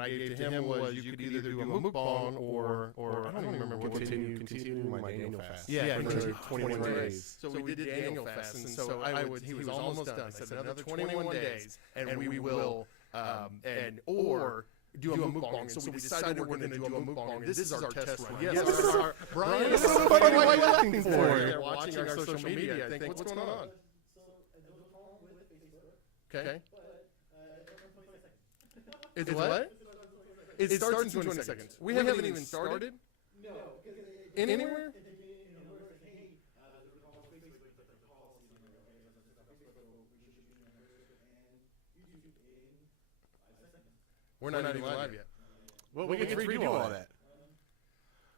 I gave to him was you could either do a mukbang or I don't even remember what continue my Daniel fast. Yeah, for another 21 days. So we did Daniel fast, and so he was almost done. I said another 21 days, and we will or do a mukbang. So we decided we're going to do a mukbang. This is our test run. Yes, Brian is so funny. What are you laughing for? They're watching our social media. I think, what's going on? Okay. It's what? It starts in 20 seconds. We haven't even started? No. Anywhere? We're not even live yet. Well, we can redo all that.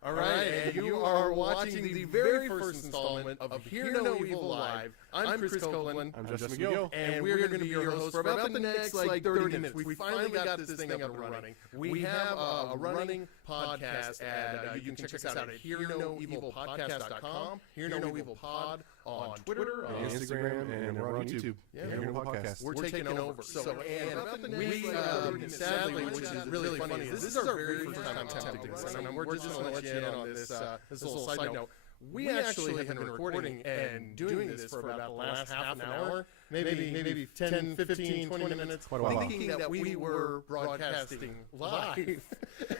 All right, and you are watching the very first installment of Hear No Evil Live. I'm Chris Copeland. I'm Justin McGill. And we're going to be your hosts for about the next 30 minutes. We finally got this thing up and running. We have a running podcast you can check us out at HearNoEvilPodcast.com, Hear No Evil Pod on Twitter, on Instagram, and we're on YouTube. Yeah, Hear No Podcast. We're taking over. So, and we, sadly, which is really funny, is this is our very first time attempting this. And we're just going to let you in on this little side note. We actually have been recording and doing this for about the last half an hour, maybe 10, 15, 20 minutes, thinking that we were broadcasting live.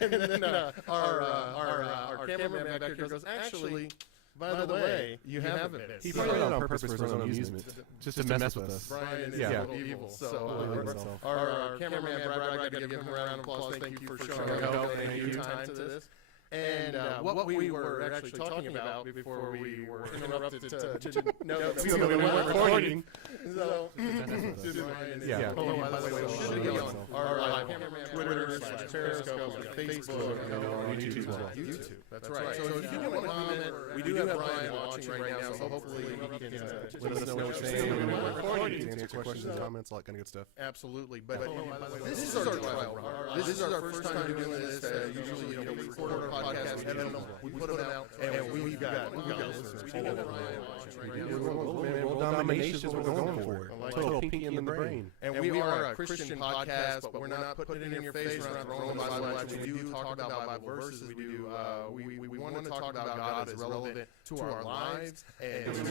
And then our cameraman back here goes, actually, by the way, you haven't missed. He put it on purpose for his own amusement, just to mess with us. Brian is a little evil. So our cameraman, Brad, I got to give him a round of applause. Thank you for showing up and your time to this. And what we were actually talking about before we were interrupted to know that we weren't recording. So, yeah. Oh, by the way, should be on our live Twitter, Periscope, Facebook, YouTube as well. YouTube. That's right. So if you do want to comment, we do have Brian watching right now, so hopefully he can let us know what you're saying. We're recording. Answer questions, comments, all that kind of good stuff. Absolutely. But this is our trial run. This is our first time doing this. Usually we record our podcast, we put them out, and we've got listeners. We do have Brian watching right now. World domination we're going for. Total pinky in the brain. And we are a Christian podcast, but we're not putting it in your face. We're not throwing the Bible at you. We do talk about Bible verses. We do. We want to talk about God as relevant to our lives and to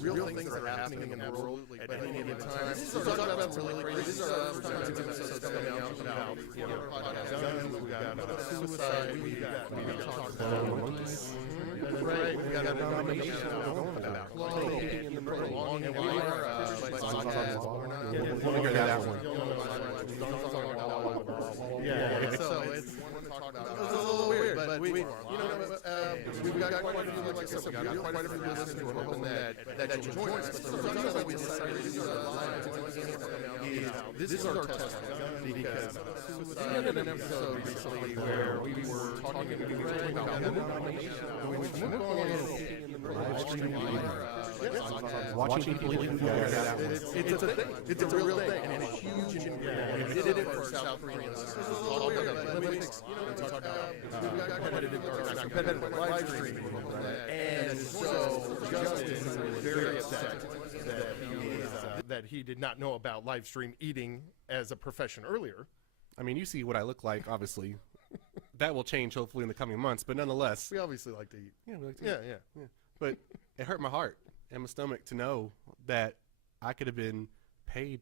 real things that are happening in the world at any given time. We talk about some really crazy stuff. We've got some episodes coming out about guns. We've got suicide. We've talked about monkeys. That's right. We've got a domination about clothing and the prolonging of our podcast. We'll figure that one. Yeah, so it's a little weird, but we've got quite a few, like I said, we've got quite a few listeners. We're hoping that you join us. But sometimes we decided to do a live. This is our test run because we had an episode recently where we were talking about watching people eat food. It's a thing. It's a real thing, and it's huge. We did it for South Koreans. This is a little weird, but Olympics, we talk about competitive live streaming, and so Justin is very upset that he did not know about live stream eating as a profession earlier. I mean, you see what I look like, obviously. That will change, hopefully, in the coming months, but nonetheless. We obviously like to eat. Yeah, we like to eat. Yeah. But it hurt my heart and my stomach to know that I could have been paid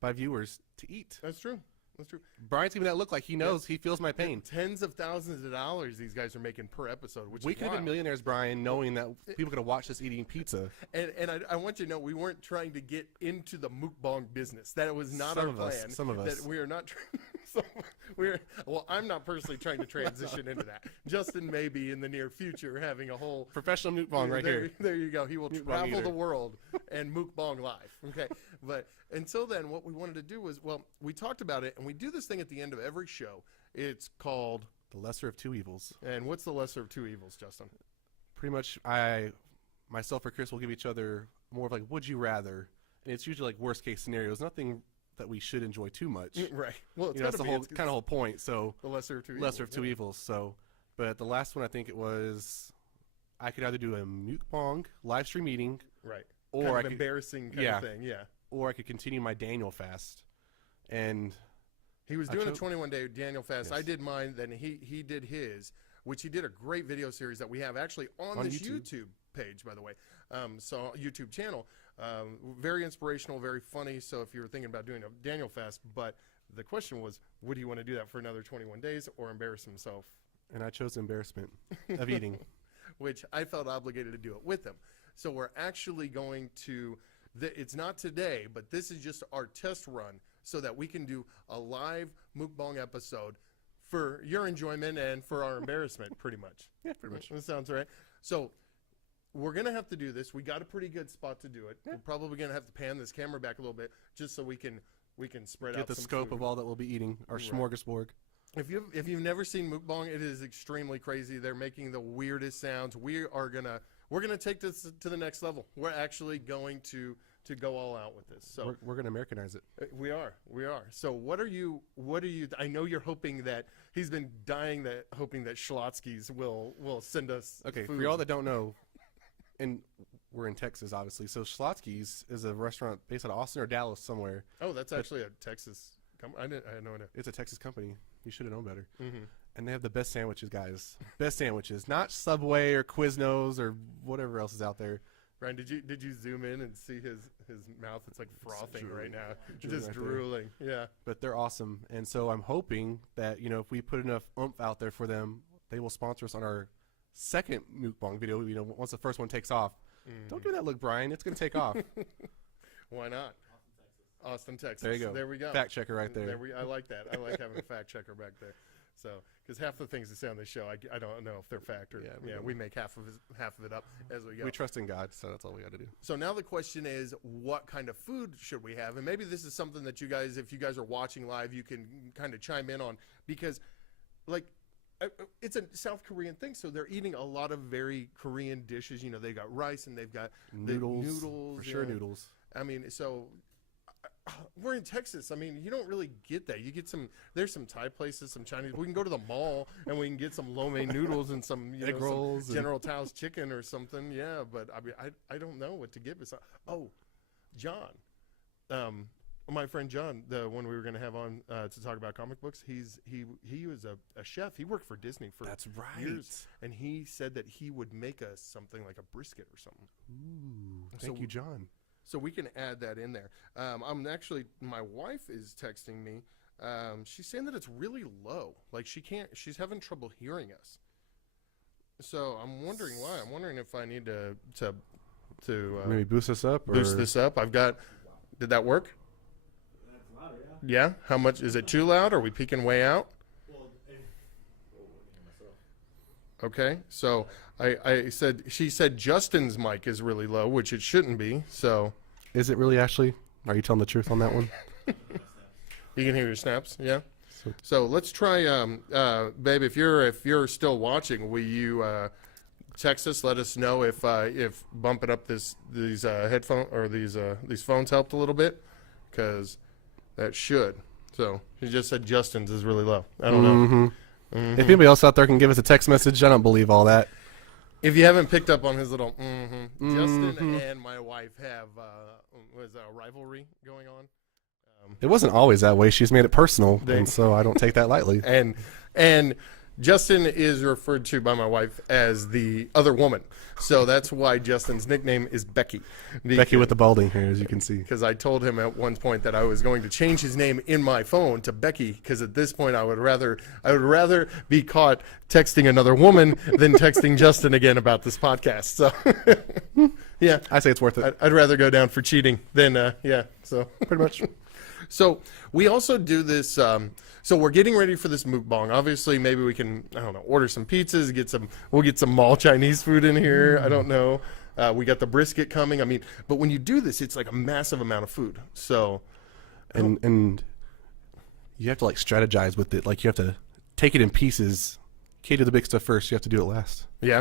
by viewers to eat. That's true. That's true. Brian's even that look like he knows, he feels my pain. Tens of thousands of dollars these guys are making per episode, which we could have been millionaires, Brian, knowing that people could have watched us eating pizza. And I want you to know we weren't trying to get into the mukbang business. That was not our plan. Some of us. That we are not well, I'm not personally trying to transition into that. Justin may be in the near future having a whole professional mukbang right here. There you go. He will travel the world and mukbang live. Okay. But until then, what we wanted to do was, well, we talked about it, and we do this thing at the end of every show. It's called The Lesser of Two Evils. And what's the lesser of two evils, Justin? Pretty much, myself or Chris will give each other more of like, would you rather? And it's usually like worst case scenarios. Nothing that we should enjoy too much. Right. Well, it's that's the whole kind of whole point. So the lesser of two evils. Lesser of two evils. So, but the last one, I think it was, I could either do a mukbang live stream eating, right, or kind of embarrassing kind of thing, yeah, or I could continue my Daniel fast. And He was doing a 21-day Daniel fast. Yes. I did mine. Then he did his, which he did a great video series that we have actually on this YouTube page, by the way. So YouTube channel, very inspirational, very funny. So if you're thinking about doing a Daniel fast, but the question was, would he want to do that for another 21 days or embarrass himself? And I chose the embarrassment of eating. Which I felt obligated to do it with him. So we're actually going to, it's not today, but this is just our test run so that we can do a live mukbang episode for your enjoyment and for our embarrassment, pretty much. Yeah, pretty much. That sounds right. So we're going to have to do this. We got a pretty good spot to do it. Yeah. We're probably going to have to pan this camera back a little bit just so we can spread out Get the some scope food. of all that we'll be eating, our smorgasbord. If you've never seen mukbang, it is extremely crazy. They're making the weirdest sounds. We're gonna take this to the next level. We're actually going to go all out with this. So we're gonna Americanize it. We are. So what are you? I know you're hoping that he's been hoping that Schlotsky's will send us. Okay, food. for y'all that don't know, and we're in Texas, obviously. So Schlotsky's is a restaurant based out of Austin or Dallas somewhere. Oh, that's actually a Texas. I had no idea. It's a Texas company. You should have known better. Mm-hmm. And they have the best sandwiches, guys. Best sandwiches, not Subway or Quiznos or whatever else is out there. Ryan, did you zoom in and see his mouth? It's like frothing right now. Just right drooling. Yeah. But they're awesome. And so I'm hoping that, if we put enough oomph out there for them, they will sponsor us on our second mukbang video, once the first one takes off. Mm-hmm. Don't give that look, Brian. It's going to take off. Why not? Austin, Texas. There you go. There we go. Fact checker right there. I like that. I like having a fact checker back there. So, because half the things that say on the show, I don't know if they're fact or we make half of it up as we go. We trust in God, so that's all we got to do. So now the question is, what kind of food should we have? And maybe this is something that you guys, if you guys are watching live, you can kind of chime in on, because it's a South Korean thing, so they're eating a lot of very Korean dishes. They've got rice and they've got noodles. For sure, noodles. I mean, so we're in Texas. I mean, you don't really get that. You get there's some Thai places, some Chinese. We can go to the mall and we can get some lo mein noodles and some egg rolls, some General Tao's chicken or something. Yeah, but I mean, I don't know what to get. Oh, John, my friend John, the one we were going to have on to talk about comic books. He was a chef. He worked for Disney for years, and he said that he would make us something like a brisket or something. Ooh, thank you, John. So we can add that in there. My wife is texting me. She's saying that it's really low. Like she's having trouble hearing us. So I'm wondering why. I'm wondering if I need to maybe boost this up. Boost this up. Did that work? That's louder, yeah. How much? Is it too loud? Are we peeking way out? Okay, so she said Justin's mic is really low, which it shouldn't be. So, is it really, Ashley? Are you telling the truth on that one? You can hear your snaps, yeah. So let's try, babe. If you're still watching, will you text us? Let us know if bumping up these headphone or these phones helped a little bit, because that should. So she just said Justin's is really low. I don't know. Mm-hmm. If anybody else out there can give us a text message, I don't believe all that. If you haven't picked up on his little Justin and my wife have a rivalry going on. It wasn't always that way. She's made it personal, and so I don't take that lightly. And Justin is referred to by my wife as the other woman. So that's why Justin's nickname is Becky. Becky with the balding hair, as you can see. Because I told him at one point that I was going to change his name in my phone to Becky, because at this point I would rather be caught texting another woman than texting Justin again about this podcast. So yeah, I say it's worth it. I'd rather go down for cheating than so pretty much. So we also do this. So we're getting ready for this mukbang. Obviously, maybe we can, I don't know, order some pizzas, we'll get some mall Chinese food in here. I don't know. We got the brisket coming. I mean, but when you do this, it's like a massive amount of food. So, and you have to strategize with it. Like you have to take it in pieces. Can't do the big stuff first. You have to do it last. Yeah.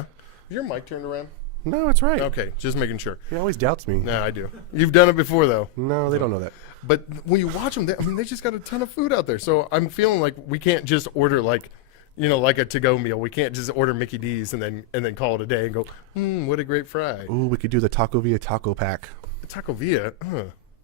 Is your mic turned around? No, it's right. Okay, just making sure. He always doubts me. No, I do. You've done it before, though. No, they don't know that. But when you watch them, they just got a ton of food out there. So I'm feeling like we can't just order like a to-go meal. We can't just order Mickey D's and then call it a day and go, what a great fry. Ooh, we could do the Taco Villa taco pack. Taco Villa?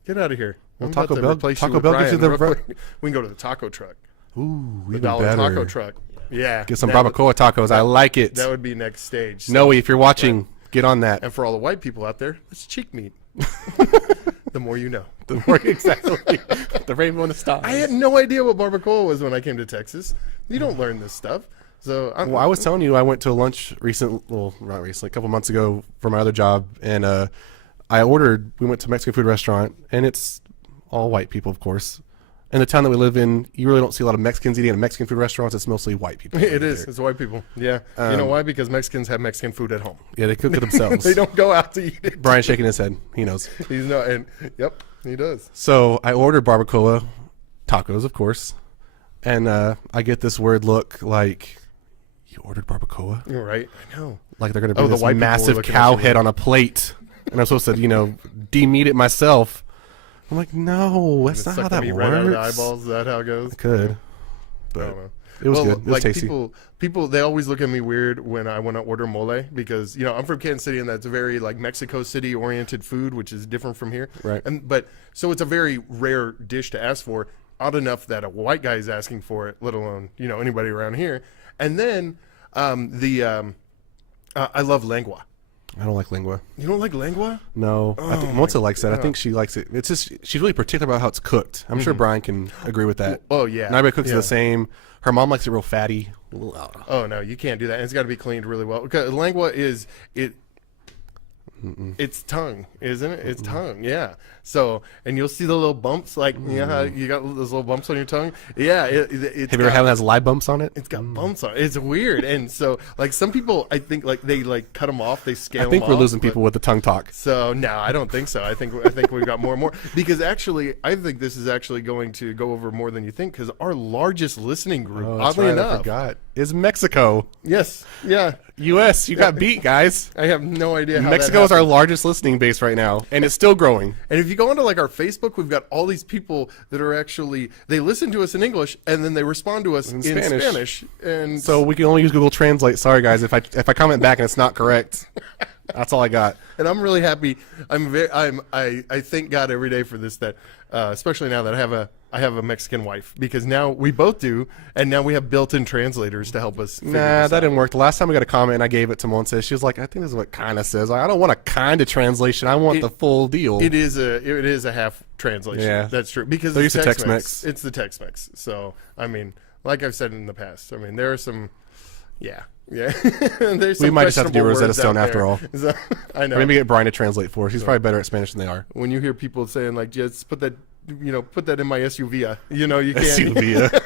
Get out of here. Well, I'm Taco about to Bell. replace Taco with Bell gives you Brian the. real quick. We can go to the taco truck. Ooh, The even dollar better. taco truck. Yeah. Get some that barbacoa tacos. I like it. That would be next stage. So, Noe, if you're watching, get on that. and for all the white people out there, it's cheek meat. The more you know. The more exactly. The rainbow and the stars. I had no idea what barbacoa was when I came to Texas. You don't learn this stuff. So Well, I was telling you, I went to lunch not recently, a couple months ago for my other job, and we went to a Mexican food restaurant, and it's all white people, of course. In the town that we live in, you really don't see a lot of Mexicans eating at Mexican food restaurants. It's mostly white people. It is. It's white people. Yeah. You know why? Because Mexicans have Mexican food at home. Yeah, they cook it themselves. They don't go out to eat it. Brian's shaking his head. He knows. He's not. And yep, he does. So I ordered barbacoa tacos, of course, and I get this weird look like, you ordered barbacoa? You're right. I know. Like they're going to bring the this white people were massive looking cow at you head on a plate, and I'm supposed to, de-meat it myself. I'm like, no, that's not Suck how the that meat works. right out of the eyeballs. Is that how it goes? I could, I but don't know. it was Well, good. It was like tasty. people, they always look at me weird when I want to order mole because I'm from Kansas City and that's a very like Mexico City oriented food, which is different from here. Right. But so it's a very rare dish to ask for. Odd enough that a white guy is asking for it, let alone anybody around here. And then I love lengua. I don't like lengua. You don't like lengua? No, I think Melissa likes that. I think she likes it. It's just she's really particular about how it's cooked. I'm sure Brian can agree with that. Oh yeah. Not everybody cooks it Yeah. the same. Her mom likes it real fatty. Oh no, you can't do that. And it's got to be cleaned really well. Because lengua is it. It's tongue, isn't it? It's tongue, yeah. So, and you'll see the little bumps, like how you got those little bumps on your tongue. Yeah, it's. Have you ever had one that has live bumps on it? It's got bumps on it. It's weird, and so like some people, I think like they like cut them off, they scale. I think them we're off, losing but- people with the tongue talk. So no, I don't think so. I think we've got more and more because actually, I think this is actually going to go over more than you think because our largest listening group, Oh, that's oddly right, I enough, forgot, is Mexico. yes, yeah. U.S., you got beat, guys. I have no idea how Mexico that is our happened. largest listening base right now, and it's still growing. And if you go onto like our Facebook, we've got all these people that are actually they listen to us in English and then they respond to us in Spanish. And So we can only use Google Translate. Sorry, guys, if I comment back and it's not correct, that's all I got. and I'm really happy. I thank God every day for this. That especially now that I have a Mexican wife because now we both do, and now we have built-in translators to help us. Figure Nah, this that out. didn't work. The last time we got a comment and I gave it to Monse, she was like, I think this is what kind of says. Like, I don't want a kind of translation. I want the full deal. It is a half translation. Yeah. That's true because They're it's used to Tex-Mex. Tex-Mex. It's the Tex-Mex. So I mean, like I've said in the past, I mean there are some, yeah. There's We some might just have to do questionable Rosetta words Stone out after there. all. So, I know. Or maybe get Brian to translate for us. He's probably better at Spanish than they are. When you hear people saying like, just put that in my SUV, you can't. SUV.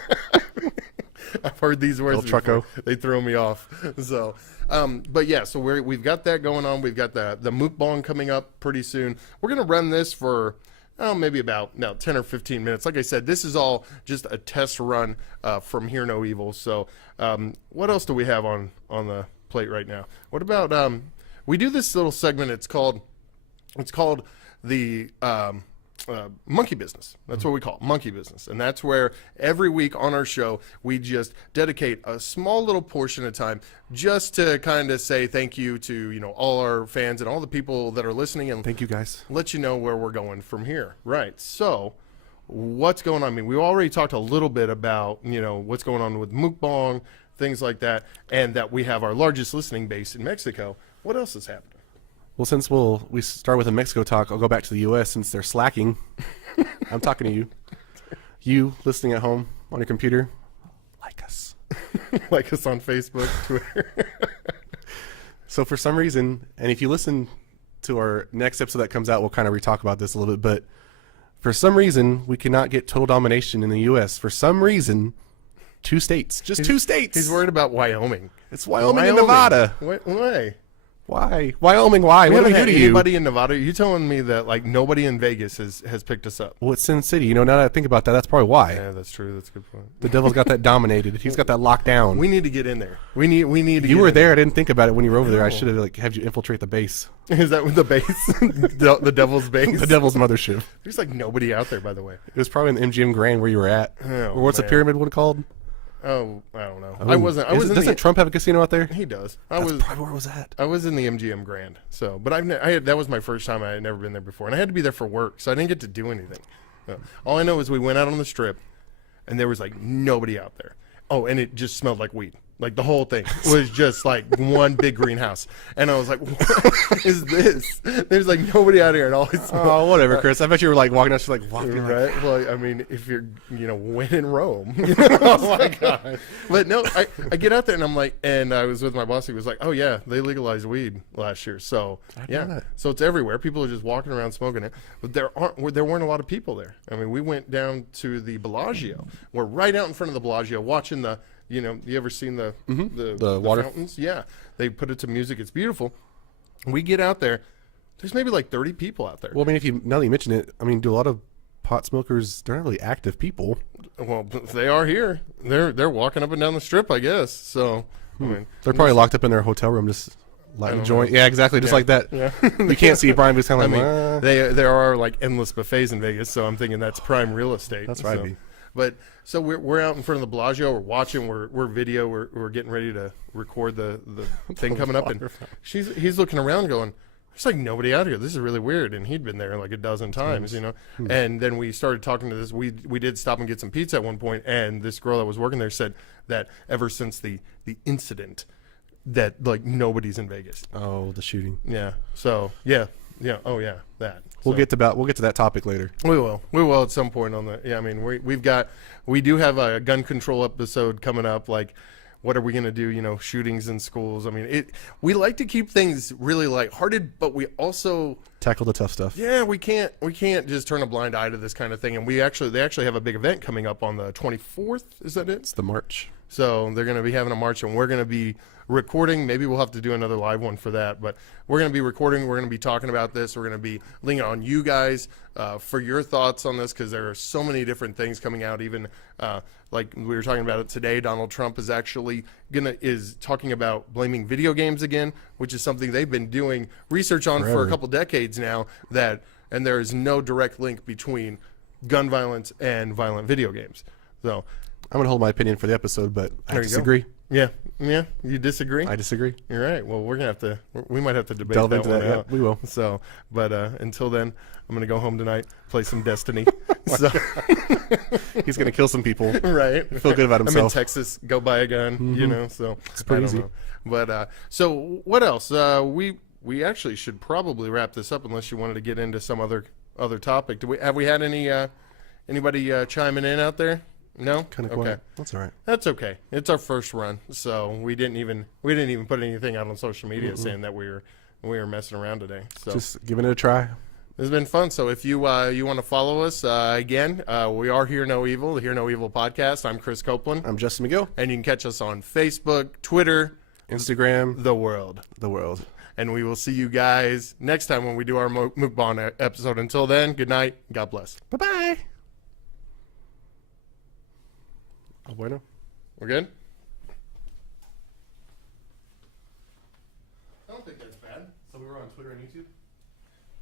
I've heard these words El before. Trucco. They throw me off. So, but yeah, so we've got that going on. We've got the mukbang coming up pretty soon. We're gonna run this for maybe about 10 or 15 minutes. Like I said, this is all just a test run from Hear No Evil. So, what else do we have on the plate right now? What about we do this little segment? It's called the monkey business. That's what we call it, monkey business. And that's where every week on our show, we just dedicate a small little portion of time just to kind of say thank you to, all our fans and all the people that are listening and Thank you, guys. let you know where we're going from here. Right. So what's going on? I mean, we already talked a little bit about, what's going on with mukbang, things like that, and that we have our largest listening base in Mexico. What else is happening? Well, since we start with a Mexico talk, I'll go back to the U.S. since they're slacking. I'm talking to you. You listening at home on your computer, like us. Like us on Facebook, Twitter. So for some reason, and if you listen to our next episode that comes out, we'll kind of re-talk about this a little bit, but for some reason, we cannot get total domination in the U.S. For some reason, 2 states. Just 2 states. He's worried about Wyoming. It's Wyoming and Nevada. Why? Why? Wyoming, why? We What do we haven't do had to you? anybody in Nevada. You telling me that like nobody in Vegas has picked us up? Well, it's Sin City. Now that I think about that, that's probably why. Yeah, that's true. That's a good point. The devil's got that dominated. He's got that locked down. We need to get in there. We need to. You get were in there. I didn't think about it when you were over there. I No. should have had you infiltrate the base. Is that with the base? the devil's base? The devil's mothership. There's like nobody out there, by the way. It was probably in the MGM Grand where you were at. Oh, Or what's the man. pyramid one called? Oh, I don't know. Oh. I wasn't. Doesn't Trump have a casino out there? He does. That's probably where it was at. I was in the MGM Grand. So, but that was my first time. I had never been there before, and I had to be there for work, so I didn't get to do anything. All I know is we went out on the strip, and there was like nobody out there. Oh, and it just smelled like weed. Like the whole thing was just like one big greenhouse. And I was like, what is this? There's like nobody out here at all. Oh, whatever, Chris. I bet you were like walking up, just like walking. Right? Well, I mean, if you're, when in Rome. Oh my God. But no, I get out there and I'm like, and I was with my boss. He was like, oh yeah, they legalized weed last year. So yeah, so it's everywhere. People are just walking around smoking it. But there weren't a lot of people there. I mean, we went down to the Bellagio. We're right out in front of the Bellagio watching the, you ever seen the water fountains? Yeah, they put it to music. It's beautiful. We get out there. There's maybe like 30 people out there. Well, I mean, now that you mention it, I mean, do a lot of pot smokers? They're not really active people. Well, they are here. They're walking up and down the strip, I guess. So I mean, they're probably locked up in their hotel room, just lighting a joint. Yeah, exactly, just like that. Yeah. You can't see Brian, but it's kind of like. There are like endless buffets in Vegas, so I'm thinking that's prime real estate. That's right. So. But so we're out in front of the Bellagio. We're watching. We're video. We're getting ready to record the thing coming up, and he's looking around, going, "There's like nobody out here. This is really weird." And he'd been there like a dozen times, And then we started talking to this. We did stop and get some pizza at one point, and this girl that was working there said that ever since the incident, that like nobody's in Vegas. Oh, the shooting. Yeah. So yeah. Oh yeah. That. We'll get to that topic later. We will at some point on the. Yeah, I mean, we do have a gun control episode coming up. Like, what are we gonna do? Shootings in schools. I mean, we like to keep things really lighthearted, but we also tackle the tough stuff. Yeah, we can't just turn a blind eye to this kind of thing. And they actually have a big event coming up on the 24th. Is that it? It's the march. So they're gonna be having a march, and we're gonna be recording. Maybe we'll have to do another live one for that, but we're going to be recording. We're going to be talking about this. We're going to be leaning on you guys for your thoughts on this, because there are so many different things coming out. Even like we were talking about it today, Donald Trump is actually is talking about blaming video games again, which is something they've been doing research on for a couple decades now. And there is no direct link between gun violence and violent video games. So I'm going to hold my opinion for the episode, but I disagree. Yeah. You disagree? I disagree. You're right. Well, we might have to debate delve that into one that. out. Yeah, we will. So, but until then, I'm gonna go home tonight, play some Destiny. So he's gonna kill some people. Right. Feel good about himself. I'm in Texas. Go buy a gun. So it's pretty easy. But so what else? We actually should probably wrap this up, unless you wanted to get into some other topic. Have we had anybody chiming in out there? No? Kind of quiet. That's all right. That's okay. It's our first run, so we didn't even put anything out on social media saying that we were messing around today. So just giving it a try. It's been fun. So if you want to follow us again, we are Hear No Evil, the Hear No Evil podcast. I'm Chris Copeland. I'm Justin McGill. And you can catch us on Facebook, Twitter, Instagram, the world. And we will see you guys next time when we do our mukbang episode. Until then, good night. God bless. Bye-bye. Oh, bueno. We're good? I don't think that's bad. So we were on Twitter and YouTube?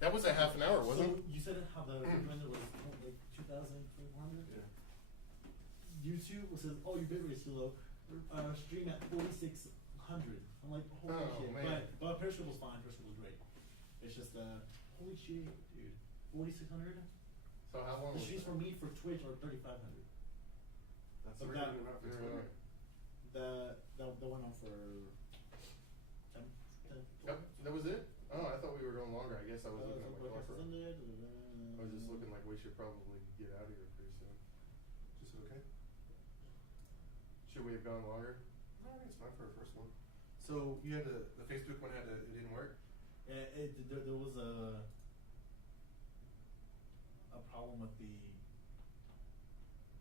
That was a half an hour, wasn't it? You said how the recommended was like 2,400? Yeah. YouTube says, oh, your bit rate is too low. Stream at 4,600. I'm like, holy shit. Man. But Periscople's fine. Periscople's great. It's just, holy shit, dude. 4,600? So how long The was streams that? for me for Twitch are 3,500. That's But the that- reason we're not for Twitter. That went on for 10. Yep, that was it? Oh, I thought we were going longer. I guess I was looking at my clock. I was just looking like we should probably get out of here pretty soon. Just okay? Should we have gone longer? No, I think it's fine for our first one. So you had the Facebook one it didn't work? There was a problem with the.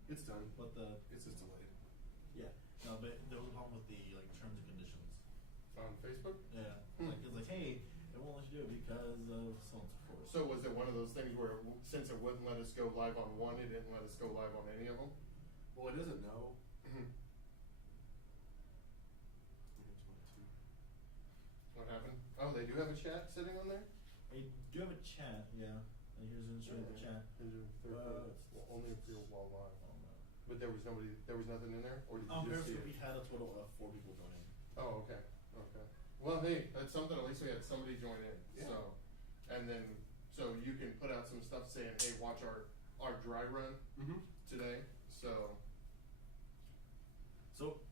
It's done. But It's just delayed. yeah, no, but there was a problem with the terms and conditions. On Facebook? Yeah, it's like, hey, it won't let you do it because of so and so forth. So was it one of those things where since it wouldn't let us go live on one, it didn't let us go live on any of them? Well, it doesn't know. What happened? Oh, they do have a chat sitting on there? I do have a chat, yeah. And here's an insert of the chat. Only if you're while live. But there was nothing in there? Or did you just see Periscope, it? we had a total of 4 people join in. Oh, okay. Well, hey, that's something. At least we had somebody join in. Yeah. So you can put out some stuff saying, "Hey, watch our our dry run today. So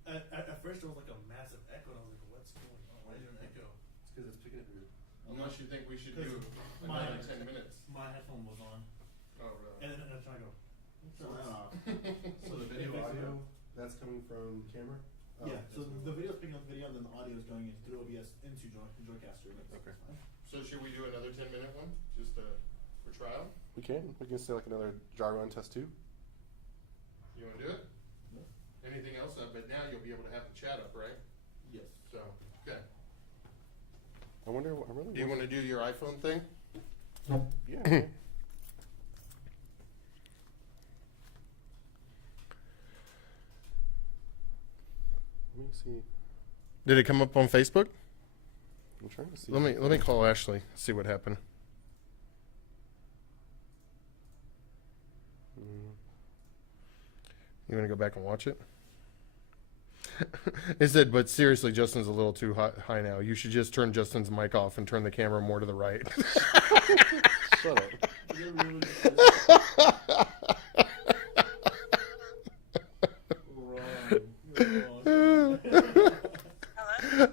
at first there was like a massive echo, and I was like, "What's going on? Why is there an echo?" It's because it's picking up your. unless you think we should 'Cause do my- another 10 minutes. My headphone was on, Oh, really? and then I tried to go. Turn that off. So the video audio that's coming from camera. Yeah, so the video's picking up the video, and then the audio is going in through OBS into Joycaster. Okay. That's fine. So should we do another 10-minute one, just for trial? We can. We can say like another dry run test too. You want to do it? No. Anything else? But now you'll be able to have the chat up, right? Yes. So, okay. I wonder. I really. Do you want to do your iPhone thing? Yeah. Okay. Let me see. Did it come up on Facebook? I'm trying to see. Let me call Ashley. See what happened. You want to go back and watch it? It said, but seriously, Justin's a little too high now. You should just turn Justin's mic off and turn the camera more to the right. Shut up. You're really wrong. You're wrong.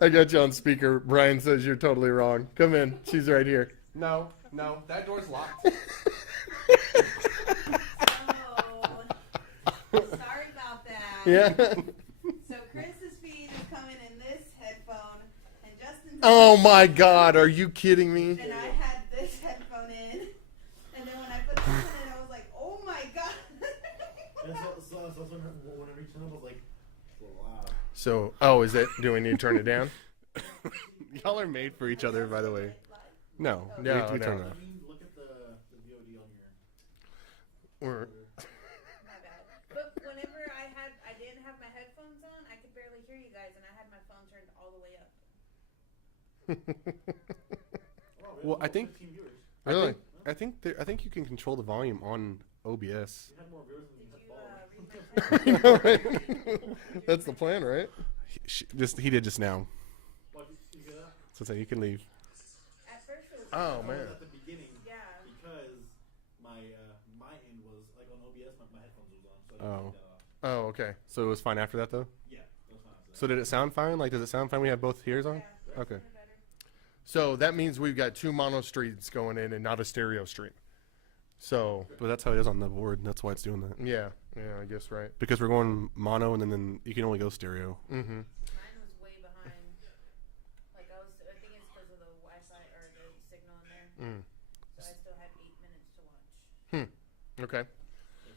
I got you on speaker. Brian says you're totally wrong. Come in. She's right here. No, that door's locked. Oh, sorry about that. Yeah. So Chris's feed is coming in this headphone, and Justin's. Oh my God, are you kidding me? And I had this headphone in, and then when I put this one in, I was like, oh my God. And so whenever you turn up, I was like, wow. So, oh, is it? Do we need to turn it down? Y'all are made for each other, by the way. No, No, we no. turn it I off. mean, look at the VOD on your. We're, My bad. But whenever I didn't have my headphones on, I could barely hear you guys, and I had my phone turned all the way up. Oh, Well, I think- 15 viewers. Really? I think you can control the volume on OBS. You had more viewers than Did you you had followers. read my text? I know, right? That's the plan, right? He did just now. What, you get that? So you can leave. At first it was. Oh, I man. was at the beginning. Yeah. Because my end was like on OBS, my headphones was on, so I Oh. didn't take that off. Oh, okay. So it was fine after that, though. Yeah, that's fine. So did it sound fine? Like, does it sound fine? We have both ears on. Yeah. Okay. Better. So that means we've got 2 mono streams going in and not a stereo stream. So, But that's how it is on the board. That's why it's doing that. yeah, I guess, right. Because we're going mono, and then you can only go stereo. Mm-hmm. Mine was way behind. Like I think it's because of the Wi-Fi or the signal in there. Mm. So I still had 8 minutes to watch. Okay.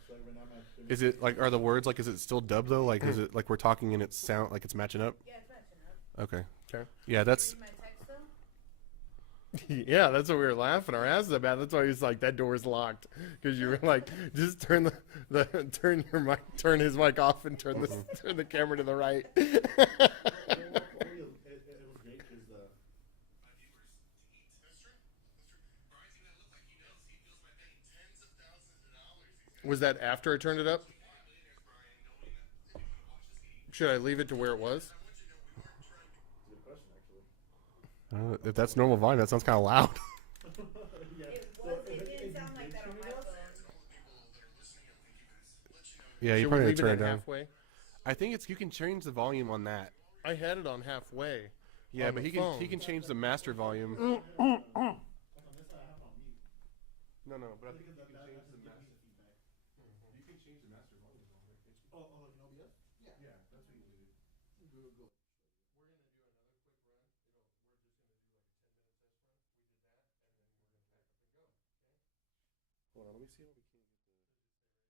So right now my Is it like, are the words like, is it still dubbed though? Like, is it like we're talking and it's sound like it's matching up? Yeah, it's matching up. Okay. Okay. Yeah, that's. Read my text though. Yeah, that's what we were laughing our asses about. That's why he's like, that door's locked. Because you were like, just turn turn your mic, turn his mic off and turn the camera to the right. it was great because Was that after I turned it up? Should I leave it to where it was? good question actually. If that's normal volume, that sounds kind of loud. Yeah. It didn't sound like that on my phone. Yeah, you Should we probably need leave to turn it it at down. halfway? I think it's you can change the volume on that. I had it on halfway. Yeah, On but the he phone. can change the master volume. On this side, I have it on mute. No, but I think Because you can change the master. feedback. You can change the master volume. Oh, like an OBS? Yeah, that's what you do. Hold on, let me see what we can get.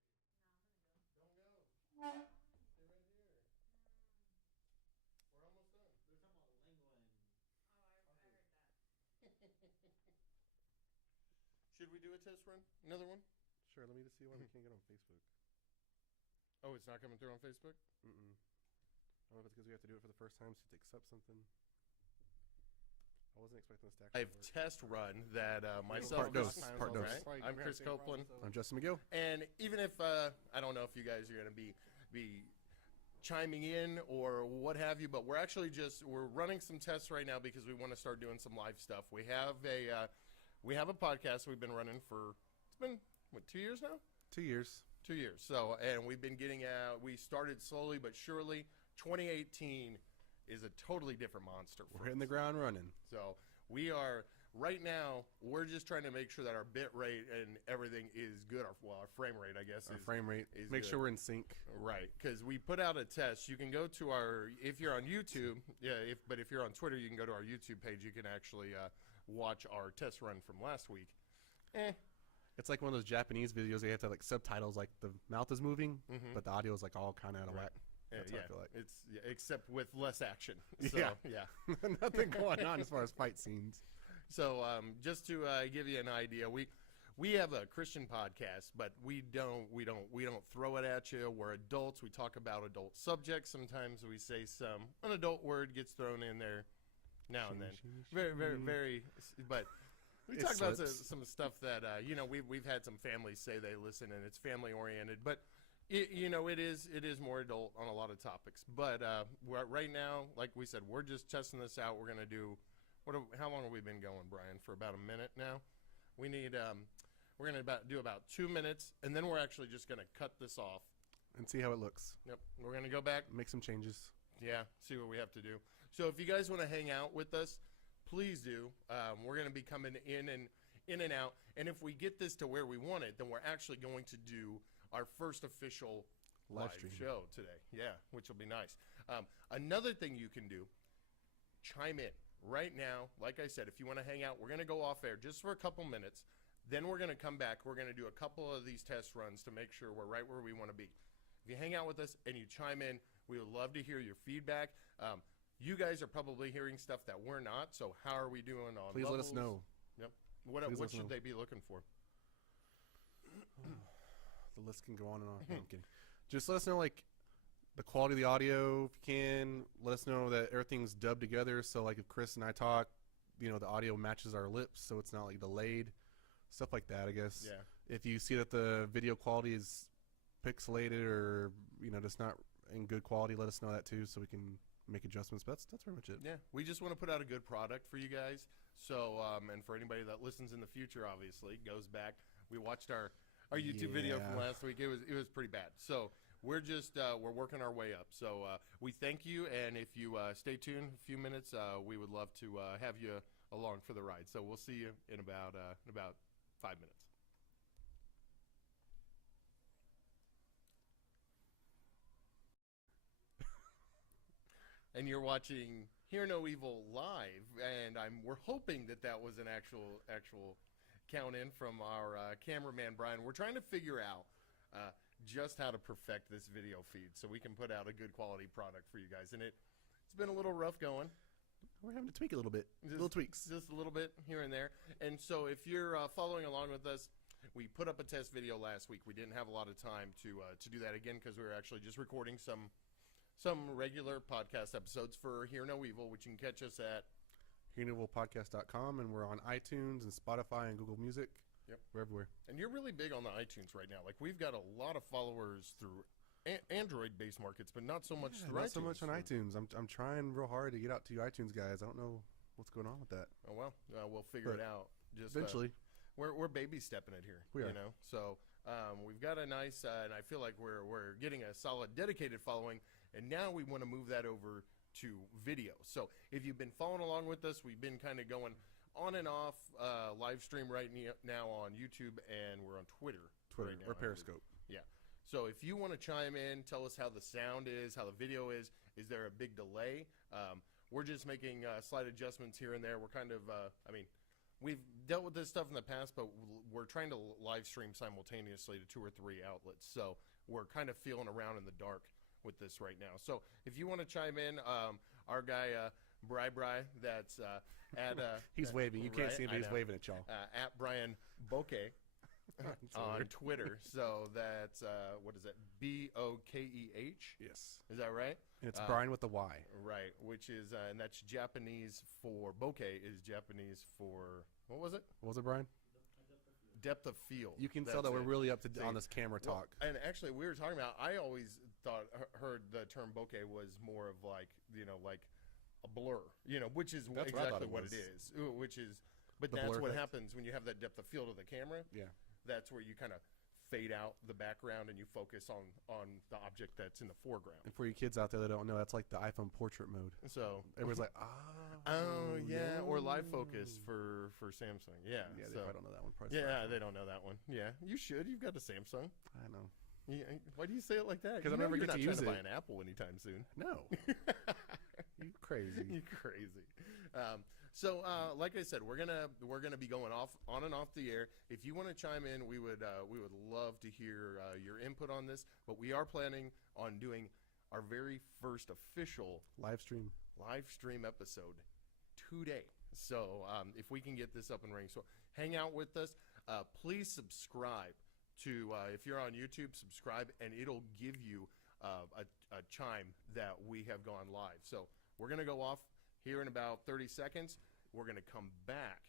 Should we do a test run? Another one? Sure, let me just see why we can't get on Facebook. Oh, it's not coming through on Facebook? Mm-mm. I don't know if it's because we have to do it for the first time so to accept something. I wasn't expecting this to actually I've work. test run that myself. Part dose, Chris- part dose. Right. I'm Chris Copeland. I'm Justin McGill. And even if I don't know if you guys are going to be chiming in or what have you, but we're actually we're running some tests right now because we want to start doing some live stuff. We have a podcast we've been running for, it's been what, 2 years now? 2 years. 2 years. So, and we've been getting out. We started slowly but surely. 2018 is a totally different monster. We're hitting the ground running. So we are right now. We're just trying to make sure that our bit rate and everything is good. Our frame rate, I guess. Our frame rate. is Make good. sure we're in sync. Right, because we put out a test. You can go to our, if you're on YouTube, but if you're on Twitter, you can go to our YouTube page. You can actually watch our test run from last week. It's like one of those Japanese videos. They have to have like subtitles, like the mouth is moving, but the audio is like all kind of out of whack. That's what I feel like. It's except with less action. So, Yeah. Nothing going on as far as fight scenes. So just to give you an idea, we have a Christian podcast, but we don't throw it at you. We're adults. We talk about adult subjects. Sometimes we say an adult word gets thrown in there now and then. Very. But we talk about some stuff that we've had some families say they listen, and it's family oriented. But it is more adult on a lot of topics. But right now, like we said, we're just testing this out. We're gonna do. How long have we been going, Brian? For about a minute now. We need. We're gonna do about 2 minutes, and then we're actually just gonna cut this off and see how it looks. Yep. We're gonna go back. Make some changes. Yeah. See what we have to do. So if you guys want to hang out with us, please do. We're gonna be coming in and out, and if we get this to where we want it, then we're actually going to do our first official live Livestream show today. Yeah, which will be nice. Another thing you can do, chime in. Right now, like I said, if you want to hang out, we're going to go off air just for a couple minutes. Then we're going to come back. We're going to do a couple of these test runs to make sure we're right where we want to be. If you hang out with us and you chime in, we would love to hear your feedback. You guys are probably hearing stuff that we're not, so how are we doing on Please levels? let us know. Yep. What should they be looking for? The list can go on and on. I'm kidding. Just let us know, like, the quality of the audio, if you can. Let us know that everything's dubbed together. So, like, if Chris and I talk, the audio matches our lips, so it's not, like, delayed. Stuff like that, I guess. Yeah. If you see that the video quality is pixelated or, just not in good quality, let us know that, too, so we can make adjustments. But that's pretty much it. Yeah. We just want to put out a good product for you guys. So, and for anybody that listens in the future, obviously, goes back. We watched our YouTube video from last week. It was pretty bad. So we're just we're working our way up. So we thank you, and if you stay tuned a few minutes, we would love to have you along for the ride. So we'll see you in about 5 minutes. And you're watching Hear No Evil live, and we're hoping that was an actual count in from our cameraman Brian. We're trying to figure out just how to perfect this video feed so we can put out a good quality product for you guys. And it's been a little rough going. We're having to tweak it a little bit. Little tweaks. Just a little bit here and there. And so if you're following along with us, we put up a test video last week. We didn't have a lot of time to do that again because we were actually just recording some regular podcast episodes for Hear No Evil, which you can catch us at HearNoEvilPodcast.com, and we're on iTunes and Spotify and Google Music. Yep. We're everywhere. And you're really big on the iTunes right now. Like, we've got a lot of followers through Android-based markets, but not so much through not iTunes. so much on iTunes. I'm trying real hard to get out to you iTunes guys. I don't know what's going on with that. Oh, well, we'll figure it out. Just eventually. We're baby stepping it here. We are. So we've got a nice, and I feel like we're getting a solid, dedicated following. And now we want to move that over to video. So if you've been following along with us, we've been kind of going on and off live stream right now on YouTube, and we're on Twitter right now, or Periscope. Yeah. So if you want to chime in, tell us how the sound is, how the video is there a big delay? We're just making slight adjustments here and there. We're kind of, we've dealt with this stuff in the past, but we're trying to live stream simultaneously to 2 or 3 outlets. So we're kind of feeling around in the dark with this right now. So if you want to chime in, our guy Bri, that's at he's waving. You can't see him, but he's waving at y'all. At Brian Bokeh on Twitter. So that's what is it? Bokeh? Yes. Is that right? And it's Brian with the Y. Right, which is and that's Japanese for bokeh is Japanese for what was it? What was it, Brian? Depth of field. You can tell that we're really up to on this camera talk. And actually, we were talking about. I always heard the term bokeh was more of like like a blur, which is That's exactly what it is. Which is, but that's what effect. happens when you have that depth of field of the camera. Yeah. That's where you kind of fade out the background and you focus on the object that's in the foreground. And for you kids out there that don't know, that's like the iPhone portrait mode. So Everyone's like, oh yeah, or live no. focus for Samsung. Yeah, Yeah, they so, probably don't know that one. Probably yeah, they don't know that one. Yeah, you should. You've got a Samsung. I know. Yeah, why do you say it like that? 'Cause You I know never you're get not to trying use to buy it. an Apple anytime soon. No. You crazy. You crazy. So like I said, we're gonna be going on and off the air. If you want to chime in, we would love to hear your input on this. But we are planning on doing our very first official Live stream. episode today. So if we can get this up and running, so hang out with us. Please subscribe to if you're on YouTube, subscribe, and it'll give you a chime that we have gone live. So we're gonna go off here in about 30 seconds. We're gonna come back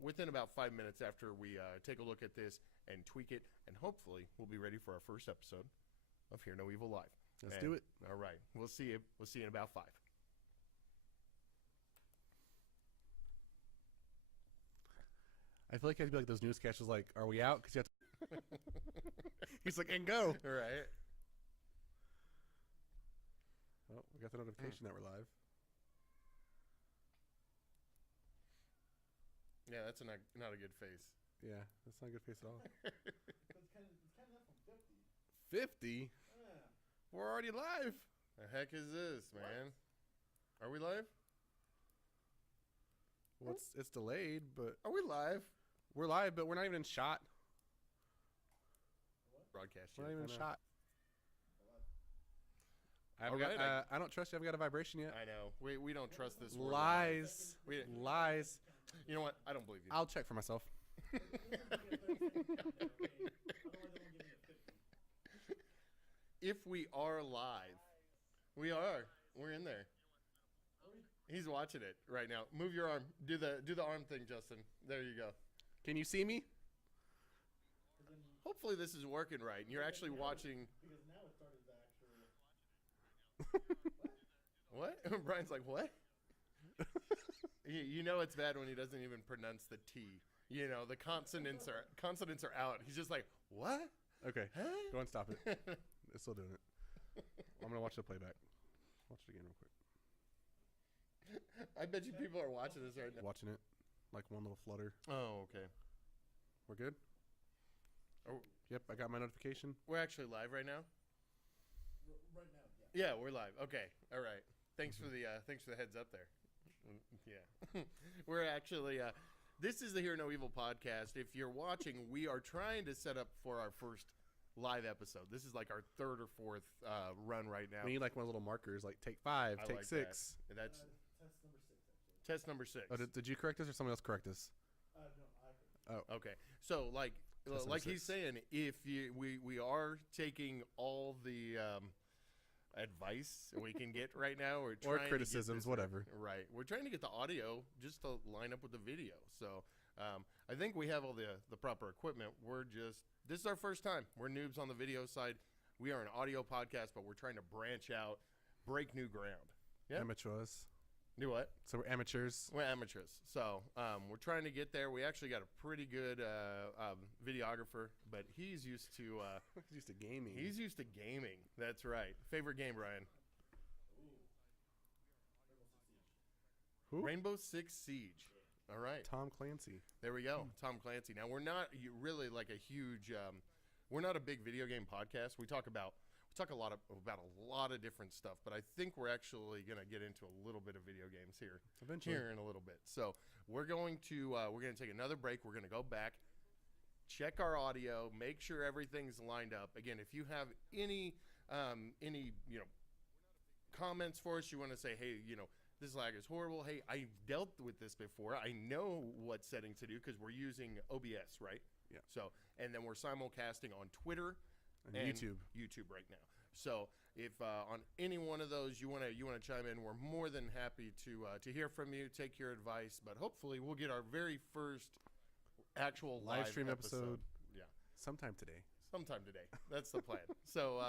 within about 5 minutes after we take a look at this and tweak it, and hopefully we'll be ready for our first episode of Hear No Evil Live. Let's do it. All right, we'll see you. We'll see you in about 5. I feel like I have to be like those newscasters, like, are we out? Because you have to. He's like, and go. All right. Oh, we got the notification that we're live. Yeah, that's not a good face. Yeah, that's not a good face at all. But it's kind of up from 50. 50? Yeah. We're already live. The heck is this, man? Are we live? Well, it's delayed, but Are we live? we're live, but we're not even in shot. Broadcast. We're not even in yet. shot. I All haven't got, right, I don't trust you. I haven't got a vibration yet. I know. We don't trust this word. Lies. We, Lies. you know what? I don't believe you. I'll check for myself. If we are live, we are. We're in there. He's watching it right now. Move your arm. Do the arm thing, Justin. There you go. Can you see me? Hopefully this is working right, and you're actually watching. Because now it started the actual. What? Brian's like, what? you know it's bad when he doesn't even pronounce the T. You know, the consonants are out. He's just like, what? Okay. Huh? Go and stop it. It's still doing it. I'm going to watch the playback. Watch it again real quick. I bet you people are watching this right now. Watching it. Like one little flutter. Oh, okay. We're good? Oh, Yep, I got my notification. we're actually live right now. Right now, yeah. Yeah, we're live. Okay, all right. Thanks for the heads up there. Yeah, we're actually. This is the Hear No Evil podcast. If you're watching, we are trying to set up for our first live episode. This is like our third or fourth run right now. We need like one of those little markers, like take 5, I take like 6. that. That's Test number 6, actually. test number 6. Oh, did you correct us or someone else correct us? No, I heard. Okay, so like Test like number he's 6. saying, if we are taking all the advice we can get right now, or criticisms, whatever. Right, we're trying to get the audio just to line up with the video. So I think we have all the proper equipment. This is our first time. We're noobs on the video side. We are an audio podcast, but we're trying to branch out, break new ground. Yeah, Amateurs. do what? So we're amateurs. We're amateurs, so we're trying to get there. We actually got a pretty good videographer, but he's used to He's used to gaming. he's used to gaming. That's right. Favorite game, Brian? Who? Rainbow Six Siege. All right, Tom Clancy. there we go. Tom Clancy. Now we're not really like a huge. We're not a big video game podcast. We talk about a lot of different stuff, but I think we're actually gonna get into a little bit of video games here. Eventually. Here in a little bit. So we're going to take another break. We're gonna go back, check our audio, make sure everything's lined up. Again, if you have any comments for us, you want to say, hey, this lag is horrible. Hey, I've dealt with this before. I know what settings to do because we're using OBS, right? Yeah. So, and then we're simulcasting on Twitter And YouTube. YouTube right now. So if on any one of those you want to chime in, we're more than happy to hear from you, take your advice. But hopefully we'll get our very first actual live Livestream episode. Yeah, Sometime today. sometime today. That's the plan. So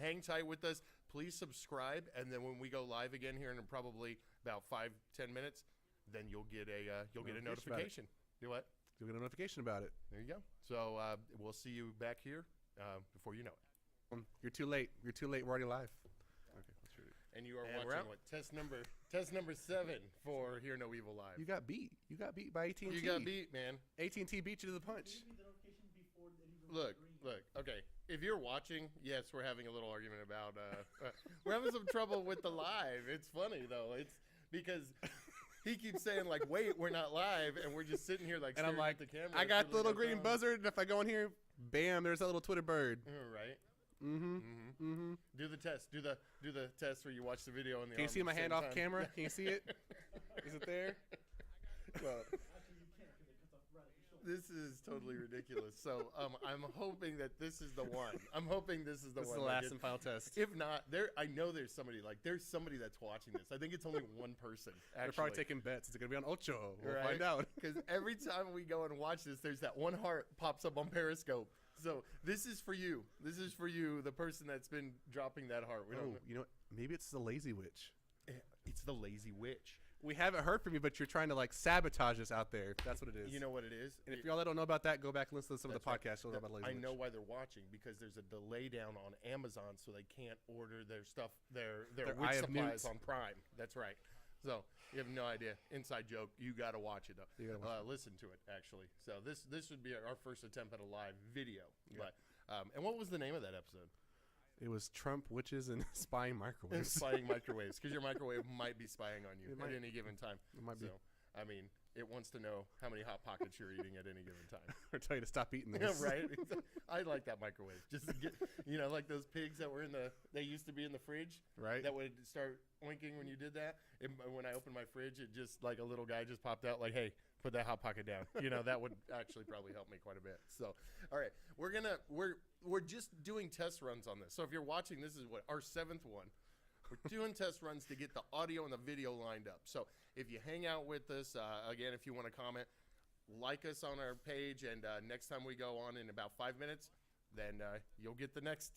hang tight with us. Please subscribe, and then when we go live again here in probably about 5-10 minutes, then you'll get a Notification about it. notification. Do what? You'll get a notification about it. There you go. So we'll see you back here before you know it. You're too late. You're too late. We're already live. Okay, let's read it. And you are And we're watching out. what test number 7 for Hear No Evil Live. You got beat. You got beat by AT&T. You got beat, man. AT&T beat you to the punch. Give me the notification before it even Look, green. okay. If you're watching, yes, we're having a little argument about. We're having some trouble with the live. It's funny though. It's because he keeps saying like, "Wait, we're not live," and we're just sitting here like. And I'm staring like, at the camera. I got the little twiddling green our thumbs. buzzard, and if I go in here, bam, there's that little Twitter bird. Right. Mm-hmm. Mm-hmm. Mm-hmm. Do the test. Do the test where you watch the video in the. Can you arm see at my the hand same off time. camera? Can you see it? Is it there? Well, Actually, you can't because it cuts off right at your shoulder. this is totally ridiculous. So I'm hoping that this is the one. I'm hoping this is the This is one. the like last and final test. if not, I know there's somebody that's watching this. I think it's only one person. They're Actually. probably taking bets. Is it going to be on Ocho? We'll Right. find out. Because every time we go and watch this, there's that one heart pops up on Periscope. So this is for you. This is for you, the person that's been dropping that heart. We don't. Oh, you know what? Maybe it's the lazy witch. It's the lazy witch. We haven't heard from you, but you're trying to like sabotage us out there. That's what it is. You know what it is? and if y'all that don't know about that, go back and listen to some of the That's right. podcasts. You'll know about lazy I witch. know why they're watching, because there's a delay down on Amazon, so they can't order their stuff, their Their witch Eye of supplies Newt. on Prime. That's right. So you have no idea. Inside joke. You got to watch it though. You gotta watch Listen to it actually. So this would be our first attempt at a live video. Yeah. But and what was the name of that episode? It was Trump, witches, and spying microwaves. Spying microwaves, because your microwave might be spying on you It at might. any given time. It might be. So I mean, it wants to know how many hot pockets you're eating at any given time. Or tell you to stop eating Yeah, this. right. I like that microwave. Just to get, like those pigs that were they used to be in the fridge. Right? That would start winking when you did that. When I opened my fridge, it just like a little guy just popped out like, "Hey, put that hot pocket down." That would actually probably help me quite a bit. So, all right, we're just doing test runs on this. So if you're watching, this is our 7th one. We're doing test runs to get the audio and the video lined up. So if you hang out with us, again, if you want to comment, like us on our page, and next time we go on in about 5 minutes, then you'll get the next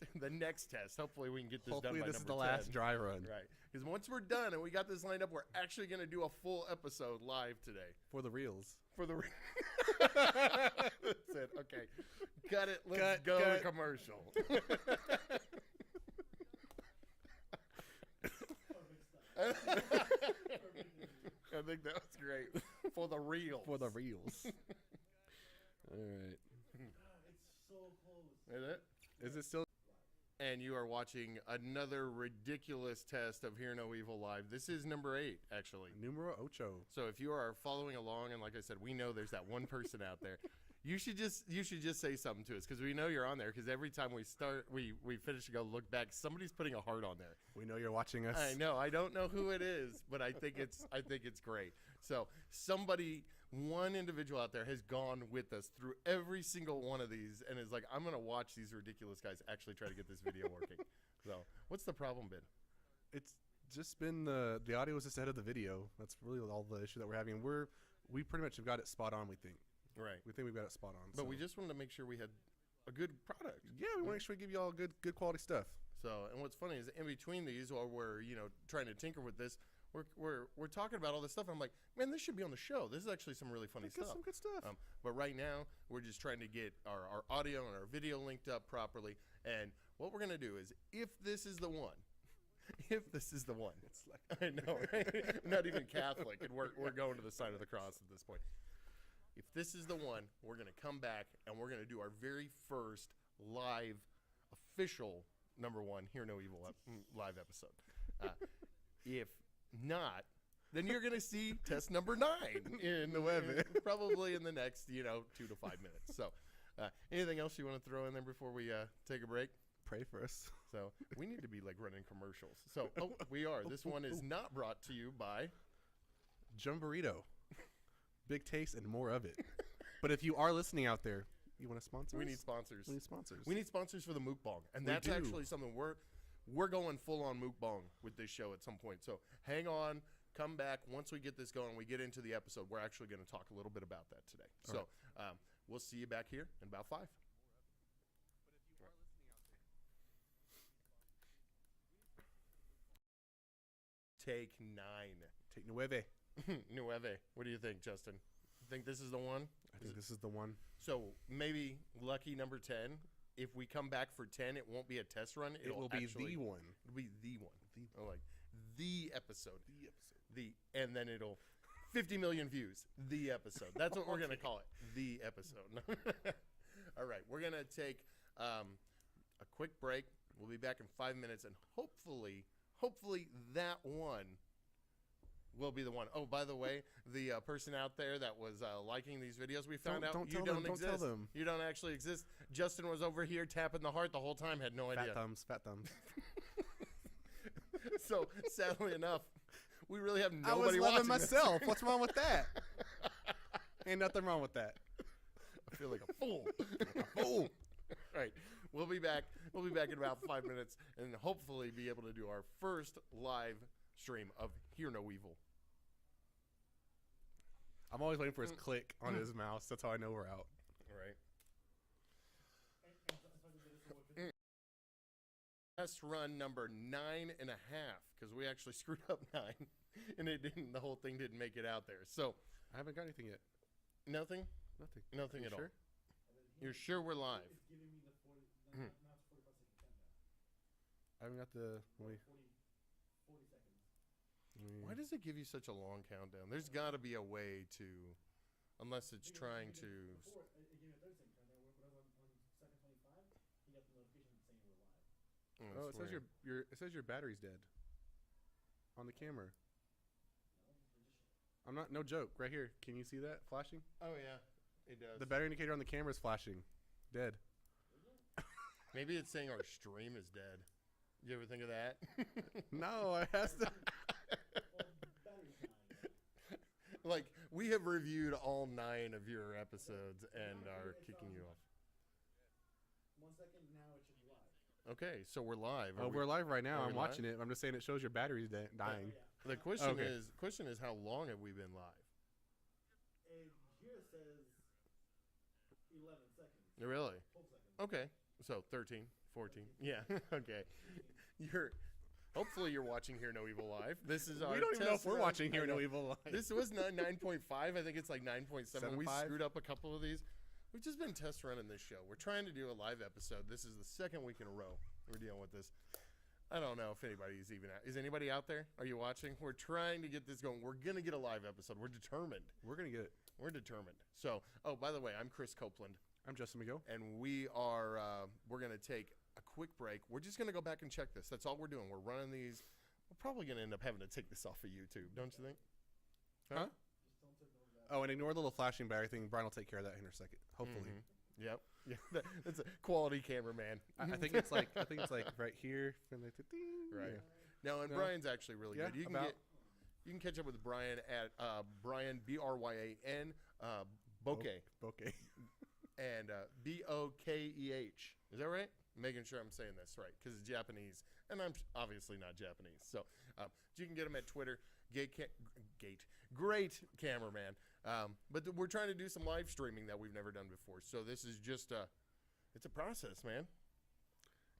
test. Hopefully we can get this Hopefully done by this is number the last 10. dry run Right. Because once we're done and we got this lined up, we're actually going to do a full episode live today. for the reels. For the That's it. Okay. Cut it. Let's go to cut. commercial. Perfect stuff. I think that was great. For the real. For the reels. All right. It's so close. Is it? Is it still? And you are watching another ridiculous test of Hear No Evil Live. This is number 8, actually. Numero ocho. So if you are following along, and like I said, we know there's that one person out there, you should just say something to us, because we know you're on there. Because every time we start, we finish and go look back, somebody's putting a heart on there. We know you're watching us. I know. I don't know who it is, but I think it's great. So one individual out there has gone with us through every single one of these and is like, I'm gonna watch these ridiculous guys actually try to get this video working. So what's the problem been? It's just been the audio is just ahead of the video. That's really all the issue that we're having. We pretty much have got it spot on. We think. Right. We think we've got it spot on. But so. we just wanted to make sure we had a good product. Yeah, we want to make sure we give you all good quality stuff. So, and what's funny is in between these, while we're trying to tinker with this, we're talking about all this stuff. And I'm like, man, this should be on the show. This is actually some really funny We've got stuff. some good stuff. But right now, we're just trying to get our audio and our video linked up properly. And what we're gonna do is, if this is the one, It's like I know, right? I'm not even Catholic, and we're going to the sign of the cross at this point. If this is the one, we're gonna come back and we're gonna do our very first live, official number 1 Hear No Evil live episode. If not, then you're gonna see test number 9 in the web, probably in the next 2 to 5 minutes. So, anything else you want to throw in there before we take a break? pray for us. So we need to be like running commercials. So we are. This one is not brought to you by. Jumburrito. Big taste and more of it. But if you are listening out there, you want to sponsor We us? need sponsors. We need sponsors. We need sponsors for the mukbang, and We that's do. actually something we're going full on mukbang with this show at some point. So hang on, come back once we get this going. We get into the episode. We're actually going to talk a little bit about that today. All So we'll see you back here in about 5. Take 9. Take nueve. Nueve. What do you think, Justin? Think this is the one? I think this is the one. So maybe lucky number 10. If we come back for 10, it won't be a test run. It will be the one. It'll be the one. Like the episode. And then it'll 50 million views. The episode. That's what we're gonna call it. The episode. All right, we're gonna take a quick break. We'll be back in 5 minutes, and hopefully that one will be the one. Oh, by the way, the person out there that was liking these videos, we found out you don't exist. Don't tell them. You don't actually exist. Justin was over here tapping the heart the whole time, had no idea. Fat thumbs. So, sadly enough, we really have I was nobody loving watching myself. this. What's wrong with that? Ain't nothing wrong with that. I feel like a fool. All right, we'll be back. We'll be back in about 5 minutes, and hopefully be able to do our first live stream of Hear No Evil. I'm always waiting for his click on his mouse. That's how I know we're out. All right. Test run number 9.5, because we actually screwed up 9, and it didn't. The whole thing didn't make it out there. So I haven't got anything yet. nothing, Nothing. at Sure? all. You're sure we're live? It's giving me the 40. Now it's 45-second countdown. I haven't got the. 40 seconds. Why does it give you such a long countdown? There's got to be a way to, unless it's trying to. Before, it gave me a 30-second countdown. When I was on second 25, he got the notification saying we're live. Oh, it says it says your battery's dead. On the camera. I'm not. No joke. Right here. Can you see that flashing? Oh yeah, it does. The battery indicator on the camera is flashing. Dead. Maybe it's saying our stream is dead. You ever think of that? No, it has to. Like, we have reviewed all 9 of your episodes and are kicking you off. 1 second, now it should be live. Okay, so we're live. Oh, we're live right now. Are we I'm watching it. I'm just saying it shows your battery's dying. The question Okay. is how long have we been live? And here it says 11 seconds. Really? 12 seconds. Okay, so 13, 14. Yeah, okay. Hopefully you're watching Hear No Evil live. This is our We don't even know if test we're run. watching I Hear No know. Evil live. This was 9.5. I think it's like 9.7. We 7.5? screwed up a couple of these. We've just been test running this show. We're trying to do a live episode. This is the second week in a row we're dealing with this. I don't know if anybody's even out. Is anybody out there? Are you watching? We're trying to get this going. We're going to get a live episode. We're determined. We're gonna get it. We're determined. So, oh, by the way, I'm Chris Copeland, I'm Justin McGill. and we are, we're going to take a quick break. We're just going to go back and check this. That's all we're doing. We're running these. We're probably going to end up having to take this off of YouTube, don't you think? Huh? Oh, and ignore the little flashing battery thing. Brian will take care of that in a second. Hopefully. Mhm. Yep. Yeah, that's a quality cameraman. I think it's like right here. Right. No, and No. Brian's actually really Yeah, good. You can about- you can catch up with Brian at Brian Bryan Bokeh Bokeh. and Bokeh. Is that right? Making sure I'm saying this right because it's Japanese, and I'm obviously not Japanese. So you can get him at Twitter. Great cameraman. But we're trying to do some live streaming that we've never done before. So this is just it's a process, man.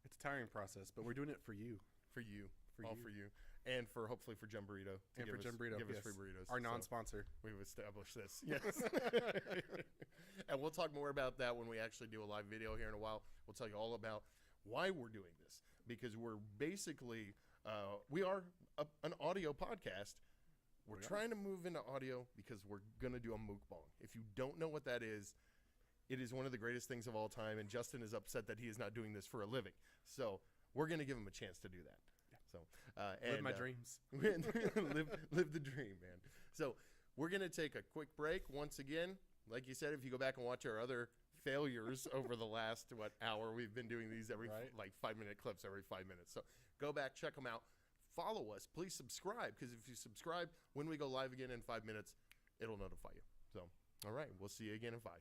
It's a tiring process, but we're doing it for you. For you. For All you. for you. And for hopefully for Jum Burrito. And for Jum Burrito, Give us yes. free burritos. Our So non-sponsor. we've established this. Yes. And we'll talk more about that when we actually do a live video here in a while. We'll tell you all about why we're doing this. Because we're basically, we are an audio podcast. We're We are. trying to move into audio because we're going to do a mukbang. If you don't know what that is, it is one of the greatest things of all time. And Justin is upset that he is not doing this for a living. So we're going to give him a chance to do that. So, Live my dreams. live the dream, man. So we're going to take a quick break once again. Like you said, if you go back and watch our other failures over the last, hour, we've been doing these every, Right. like 5-minute clips every 5 minutes. So go back, check them out. Follow us. Please subscribe, because if you subscribe, when we go live again in 5 minutes, it'll notify you. So, all right, we'll see you again in 5.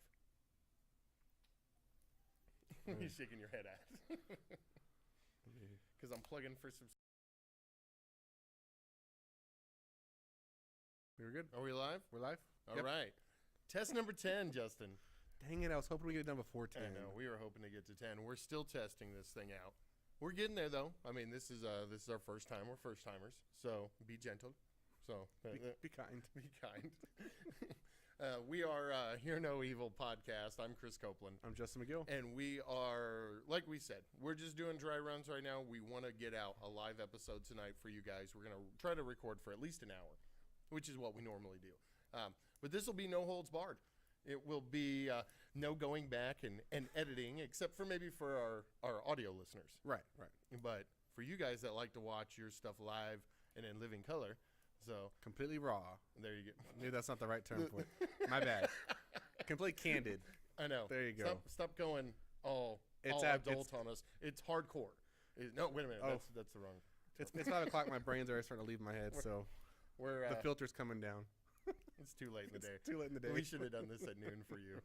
You're shaking your head at. Because I'm plugging for some. We're good. Are we live? We're live. All right. Test number 10, Justin. Dang it! I was hoping we get it done before 10. I know. We were hoping to get to 10. We're still testing this thing out. We're getting there, though. I mean, this is our first time. We're first timers, so be gentle. So Be kind. be kind. We are Hear No Evil podcast. I'm Chris Copeland. I'm Justin McGill. And we are, like we said, we're just doing dry runs right now. We want to get out a live episode tonight for you guys. We're going to try to record for at least an hour, which is what we normally do. But this will be no holds barred. It will be no going back and editing, except for maybe for our audio listeners. Right. But for you guys that like to watch your stuff live and in living color, so Completely raw. there you go. Maybe that's not the right term for it. My bad. Completely candid. I know. There you go. Stop going all adult on us. It's hardcore. No, wait a minute. Oh. That's the wrong. It's 5 o'clock. My brain's already starting to leave my head, so We're the filter's coming down. it's too late in the day. It's too late in the day. We should have done this at noon for you.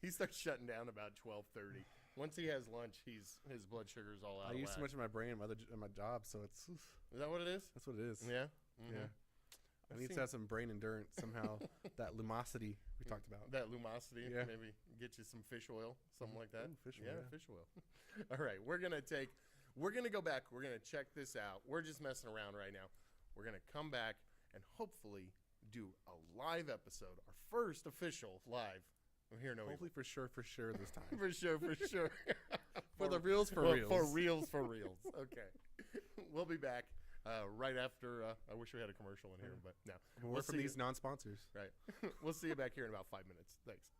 He starts shutting down about 12:30. Once he has lunch, his blood sugar's all out. I use so much of my brain in my job, so it's Is that what it is? that's what it is. Yeah. Yeah. I need to have some brain endurance somehow. That lumosity we talked about. That lumosity, Yeah. maybe get you some fish oil, something like that. Ooh, fish oil, yeah, yeah. fish oil. All right, we're gonna go back. We're gonna check this out. We're just messing around right now. We're gonna come back and hopefully do a live episode, our first official live. Here, no, Hopefully for sure this time. for sure. For the reals, for Well, reals. for reals. Okay, we'll be back right after. I wish we had a commercial in here, but no. We're from these non-sponsors. Right. We'll see you back here in about 5 minutes. Thanks.